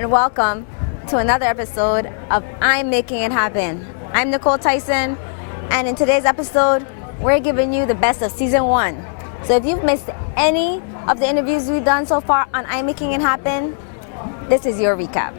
and welcome to another episode of I'm Making It Happen. I'm Nicole Tyson, and in today's episode, we're giving you the best of season 1. So if you've missed any of the interviews we've done so far on I'm Making It Happen, this is your recap.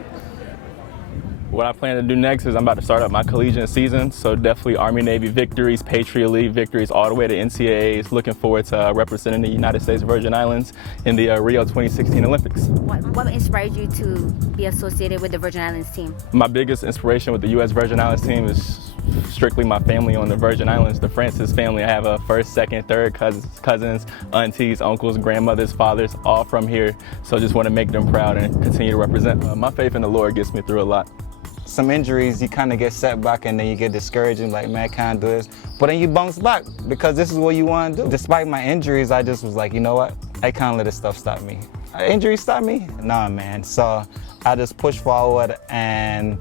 What I plan to do next is I'm about to start up my collegiate season, so definitely Army-Navy victories, Patriot League victories, all the way to NCAAs. Looking forward to representing the United States Virgin Islands in the Rio 2016 Olympics. What inspired you to be associated with the Virgin Islands team? My biggest inspiration with the U.S. Virgin Islands team is strictly my family on the Virgin Islands, the Francis family. I have a first, second, third cousins, aunties, uncles, grandmothers, fathers, all from here. So just want to make them proud and continue to represent. My faith in the Lord gets me through a lot. Some injuries, you kind of get set back and then you get discouraged and like, man, I can't do this. But then you bounce back because this is what you want to do. Despite my injuries, I just was like, you know what? I can't let this stuff stop me. Injuries stop me? Nah, man. So I just push forward and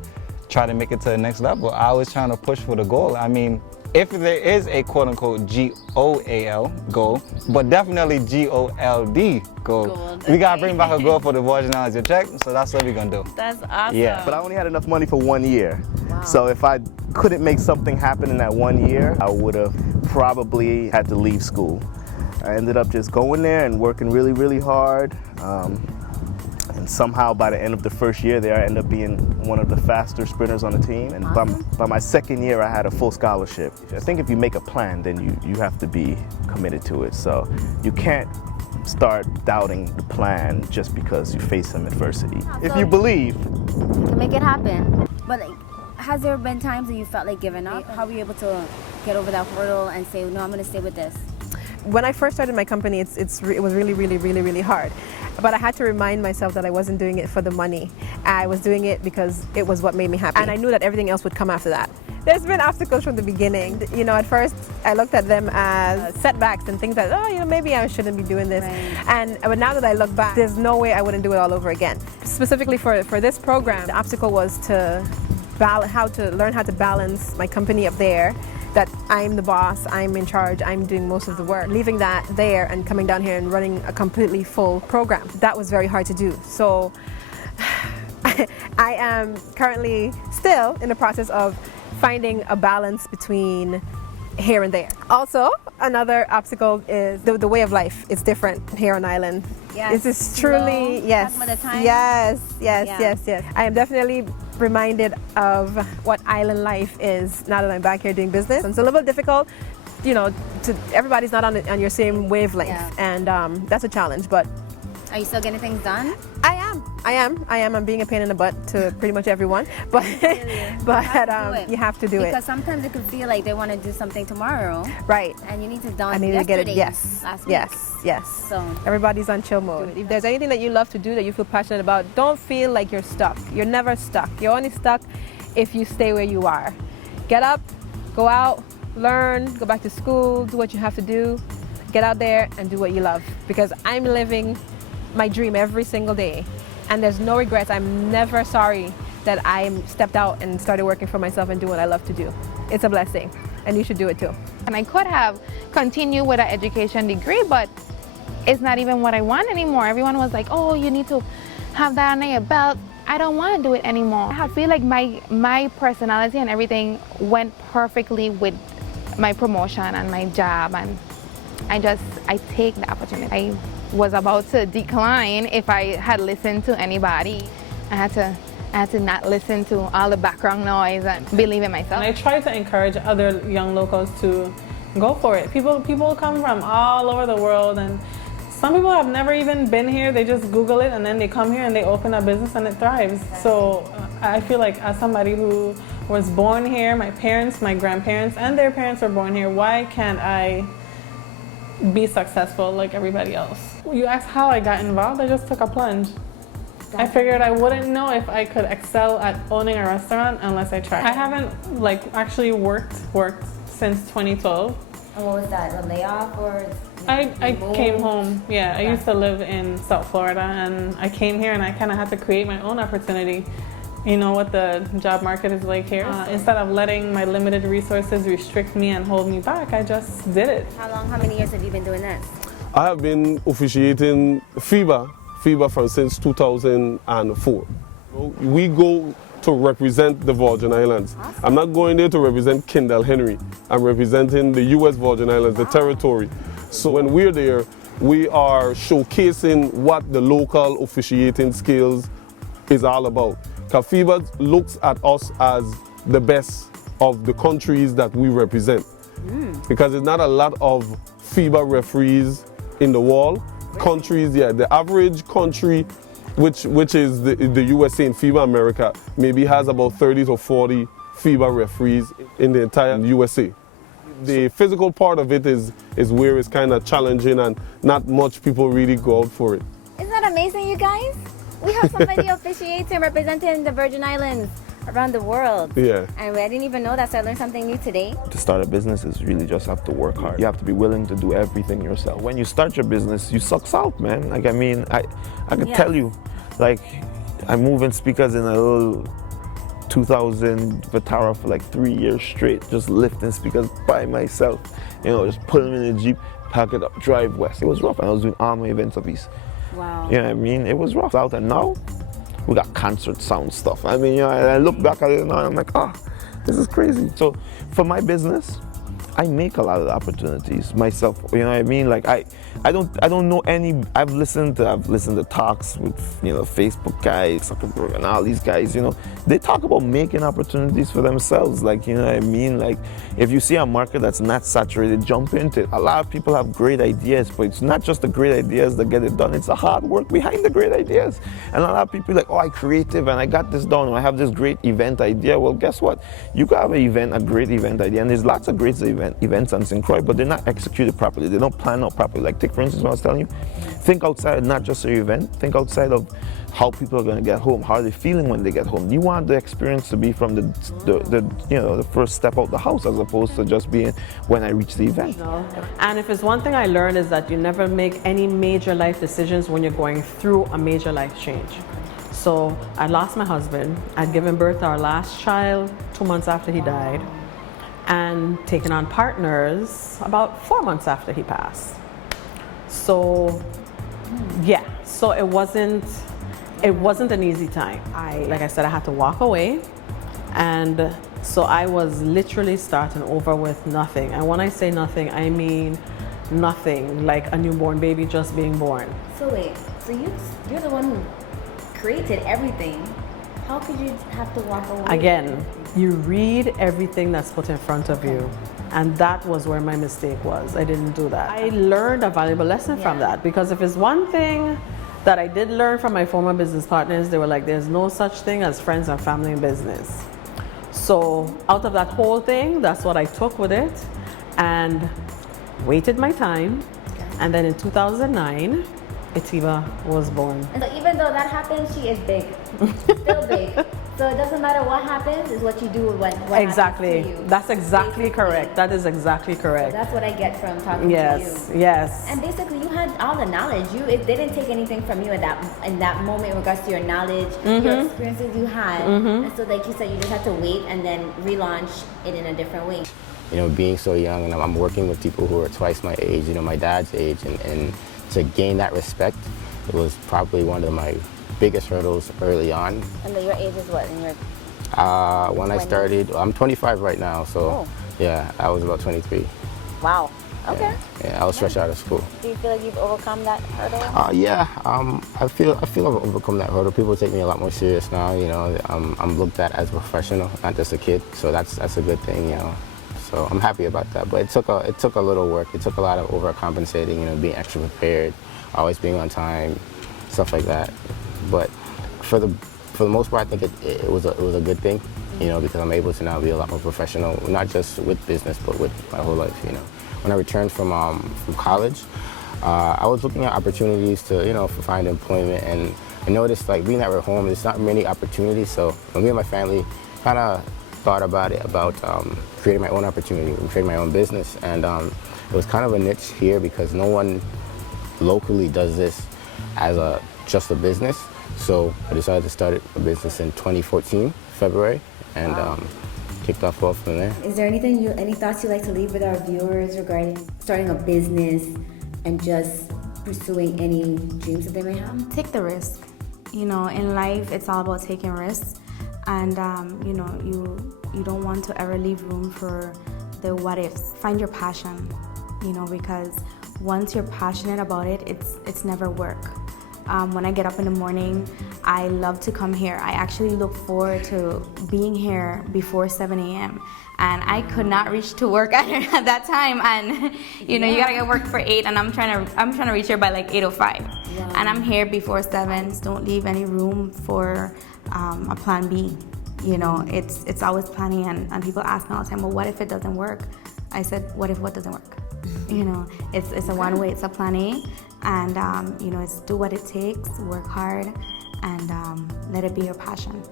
try to make it to the next level. I was trying to push for the goal. I mean, if there is a quote-unquote GOAL goal, but definitely GOLD goal. We gotta bring back a goal for the Virgin Islands, you check? So that's what we're gonna do. That's awesome. Yeah. But I only had enough money for 1 year. Wow. So if I couldn't make something happen in that 1 year, I would have probably had to leave school. I ended up just going there and working really, really hard. And somehow by the end of the first year there, I ended up being one of the faster sprinters on the team. And by my second year, I had a full scholarship. I think if you make a plan, then you have to be committed to it. So you can't start doubting the plan just because you face some adversity. If you believe. You can make it happen. But has there been times that you felt like giving up? How were you able to get over that hurdle and say, no, I'm going to stay with this? When I first started my company, it was really hard. But I had to remind myself that I wasn't doing it for the money. I was doing it because it was what made me happy. And I knew that everything else would come after that. There's been obstacles from the beginning. You know, at first I looked at them as setbacks and things that, maybe I shouldn't be doing this. Right. But now that I look back, there's no way I wouldn't do it all over again. Specifically for this program, the obstacle was to learn how to balance my company up there, that I'm the boss, I'm in charge, I'm doing most of the work. Leaving that there and coming down here and running a completely full program, that was very hard to do. So I am currently still in the process of finding a balance between here and there. Also, another obstacle is the way of life. It's different here on island. Yes. This is truly, yes. Yes. I am definitely reminded of what island life is now that I'm back here doing business. It's a little bit difficult, everybody's not on your same wavelength, and that's a challenge, but. Are you still getting things done? I am. I'm being a pain in the butt to pretty much everyone, but you have to do it. Because sometimes it could feel like they want to do something tomorrow. Right. And you need to done I need to get it. Yes. Last week. Yes. So everybody's on chill mode. If there's anything that you love to do that you feel passionate about, don't feel like you're stuck. You're never stuck. You're only stuck if you stay where you are. Get up, go out, learn, go back to school, do what you have to do. Get out there and do what you love. Because I'm living my dream every single day, and there's no regrets. I'm never sorry that I stepped out and started working for myself and doing what I love to do. It's a blessing, and you should do it too. And I could have continued with an education degree, but it's not even what I want anymore. Everyone was like, oh, you need to have that under your belt. I don't want to do it anymore. I feel like my personality and everything went perfectly with my promotion and my job, and I take the opportunity. I was about to decline if I had listened to anybody. I had to not listen to all the background noise and believe in myself. And I try to encourage other young locals to go for it. People come from all over the world, and some people have never even been here. They just Google it and then they come here and they open a business and it thrives. So I feel like as somebody who was born here, my parents, my grandparents, and their parents were born here, why can't I be successful like everybody else? You asked how I got involved, I just took a plunge. I figured I wouldn't know if I could excel at owning a restaurant unless I tried. I haven't actually worked since 2012. And what was that, a layoff or? I came home, yeah. I used to live in South Florida, and I came here and I kind of had to create my own opportunity. You know what the job market is like here. Instead of letting my limited resources restrict me and hold me back, I just did it. How many years have you been doing this? I have been officiating FIBA from since 2004. We go to represent the Virgin Islands. I'm not going there to represent Kendall Henry. I'm representing the U.S. Virgin Islands, the territory. So when we're there, we are showcasing what the local officiating skills is all about. FIBA looks at us as the best of the countries that we represent. Because there's not a lot of FIBA referees in the world. Countries, the average country, which is the USA and FIBA America, maybe has about 30 to 40 FIBA referees in the entire USA. The physical part of it is where it's kind of challenging and not much people really go out for it. Isn't that amazing, you guys? We have somebody officiating, representing the Virgin Islands around the world. Yeah. And I didn't even know that, so I learned something new today. To start a business is really just have to work hard. You have to be willing to do everything yourself. When you start your business, you sucks out, man. Like, I mean, I can tell you, like, I'm moving speakers in a little 2000 Vitara for like 3 years straight, just lifting speakers by myself. You know, just put them in the Jeep, pack it up, drive west. It was rough. And I was doing all my events of these. Wow. You know what I mean? It was rough out, and now we got concert sound stuff. I mean, you know, I look back at it now and I'm like, this is crazy. So for my business, I make a lot of the opportunities myself. You know what I mean? Like I don't know any. I've listened to talks with, you know, Facebook guys, Zuckerberg and all these guys. You know, they talk about making opportunities for themselves. Like, you know what I mean? Like, if you see a market that's not saturated, jump into it. A lot of people have great ideas, but it's not just the great ideas that get it done. It's the hard work behind the great ideas. And a lot of people are like, I'm creative and I got this done, or I have this great event idea. Well, guess what? You can have a great event idea, and there's lots of great events on St. Croix, but they're not executed properly. They don't plan out properly. Like, take for instance what I was telling you, think outside, not just your event, think outside of how people are going to get home. How are they feeling when they get home? You want the experience to be from the first step out the house, as opposed to just being when I reach the event. And if it's one thing I learned, is that you never make any major life decisions when you're going through a major life change. So I lost my husband. I'd given birth to our last child 2 months after he died, and taken on partners about 4 months after he passed. So yeah, so it wasn't an easy time. Like I said, I had to walk away, and so I was literally starting over with nothing. And when I say nothing, I mean nothing, like a newborn baby just being born. So wait, so you're the one who created everything. How could you have to walk away? Again, you read everything that's put in front of you. And that was where my mistake was. I didn't do that. I learned a valuable lesson from that, because if it's one thing that I did learn from my former business partners, they were like, there's no such thing as friends and family in business. So out of that whole thing, that's what I took with it and waited my time. And then in 2009, Itiba was born. And so even though that happened, she is big. Still big. So it doesn't matter what happens, is what you do with what exactly. happens to you. That's exactly correct. That is exactly correct. So that's what I get from talking to you. Yes. And basically, you had all the knowledge. It didn't take anything from you in that moment in regards to your knowledge, your experiences you had. And so, like you said, you just had to wait and then relaunch it in a different way. You know, being so young, and I'm working with people who are twice my age, you know, my dad's age, and to gain that respect, it was probably one of my biggest hurdles early on. And your age is what? In your when 20s? I started, I'm 25 right now, so yeah, I was about 23. Wow. Okay. Yeah, I was fresh out of school. Do you feel like you've overcome that hurdle? Yeah, I feel I've overcome that hurdle. People take me a lot more serious now. You know, I'm looked at as a professional, not just a kid. So that's a good thing. You know. So I'm happy about that. But it took a little work. It took a lot of overcompensating. You know, being extra prepared, always being on time, stuff like that. But for the most part, I think it was a good thing. You know, because I'm able to now be a lot more professional, not just with business, but with my whole life. You know, when I returned from college, I was looking at opportunities to, you know, find employment, and I noticed, like, being that we're home, there's not many opportunities. So me and my family kind of thought about creating my own opportunity, creating my own business, and it was kind of a niche here because no one locally does this as just a business. So I decided to start a business in 2014, February, and kicked off from there. Is there any thoughts you'd like to leave with our viewers regarding starting a business and just pursuing any dreams that they may have? Take the risk. You know, in life, it's all about taking risks, and you know, you don't want to ever leave room for the what ifs. Find your passion, you know, because once you're passionate about it, it's never work. When I get up in the morning, I love to come here. I actually look forward to being here before 7 a.m. And I could not reach to work at that time. And you know, you gotta get work for 8, and I'm trying to reach here by like 8:05. Yeah. And I'm here before 7. So don't leave any room for a plan B. You know, it's always planning. And people ask me all the time, well, what if it doesn't work? I said, what doesn't work? You know, it's a one way, it's a plan A, and you know, it's do what it takes, work hard, and let it be your passion.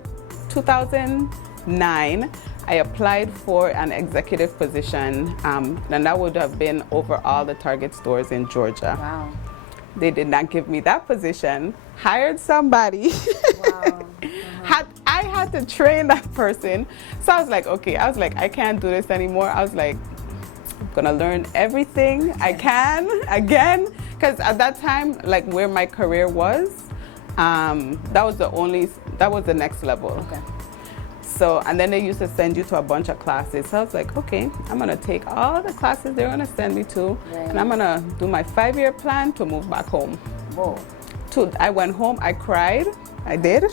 2009, I applied for an executive position, and that would have been over all the Target stores in Georgia. Wow. They did not give me that position, hired somebody. Wow. I had to train that person. So I was like, okay, I can't do this anymore. I was like, I'm gonna learn everything I can again, because at that time, like where my career was, that was the next level. Okay. So, and then they used to send you to a bunch of classes. So I was like, okay, I'm gonna take all the classes they're gonna send me to, and I'm gonna do my 5-year plan to move back home. Whoa. I went home, I cried, I did.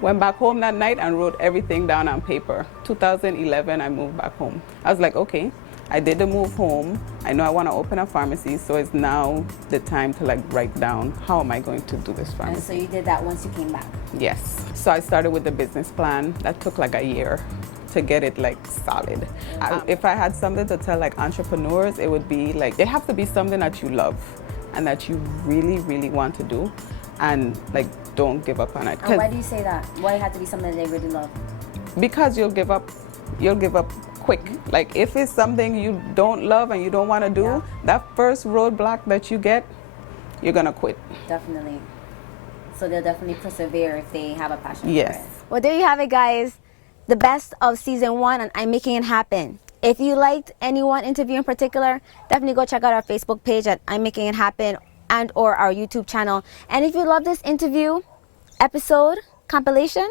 Went back home that night and wrote everything down on paper. 2011, I moved back home. I was like, okay, I did the move home. I know I want to open a pharmacy, so it's now the time to like write down how am I going to do this pharmacy. And so you did that once you came back? Yes. So I started with the business plan. That took like a year to get it like solid. If I had something to tell like entrepreneurs, it would be like, it has to be something that you love and that you really, really want to do, and like don't give up on it. And why do you say that? Why it had to be something that they really love? Because you'll give up quick. Like if it's something you don't love and you don't want to do, that first roadblock that you get, you're gonna quit. Definitely. So they'll definitely persevere if they have a passion for it. Well, there you have it, guys. The best of season 1 on I'm Making It Happen. If you liked any one interview in particular, definitely go check out our Facebook page at I'm Making It Happen and or our YouTube channel. And if you love this interview episode compilation,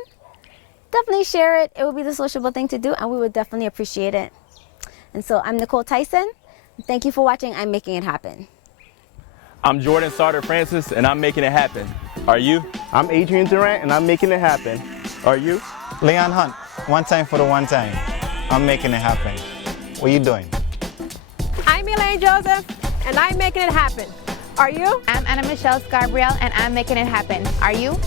definitely share it. It would be the sociable thing to do, and we would definitely appreciate it. And so I'm Nicole Tyson. Thank you for watching I'm Making It Happen. I'm Jordan Sarter Francis, and I'm making it happen. Are you? I'm Adrian Durant, and I'm making it happen. Are you? Leon Hunt, one time for the one time. I'm making it happen. What are you doing? I'm Elaine Joseph, and I'm making it happen. Are you? I'm Anna Michelle Scarbriel, and I'm making it happen. Are you?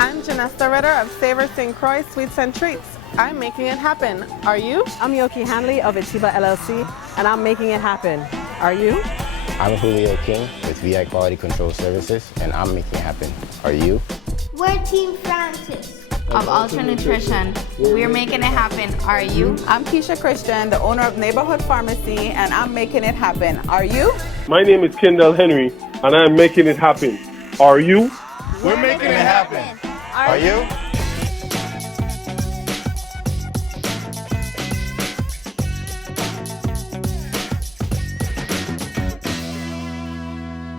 I'm Janessa Ritter of Savor St. Croix Sweets and Treats. I'm making it happen. Are you? I'm Yoki Hanley of Itiba LLC, and I'm making it happen. Are you? I'm Julio King with VI Quality Control Services, and I'm making it happen. Are you? We're Team Francis of Ultra Nutrition. We're making it happen. Are you? I'm Keisha Christian, the owner of Neighborhood Pharmacy, and I'm making it happen. Are you? My name is Kendall Henry, and I'm making it happen. Are you? We're making it happen. Are you?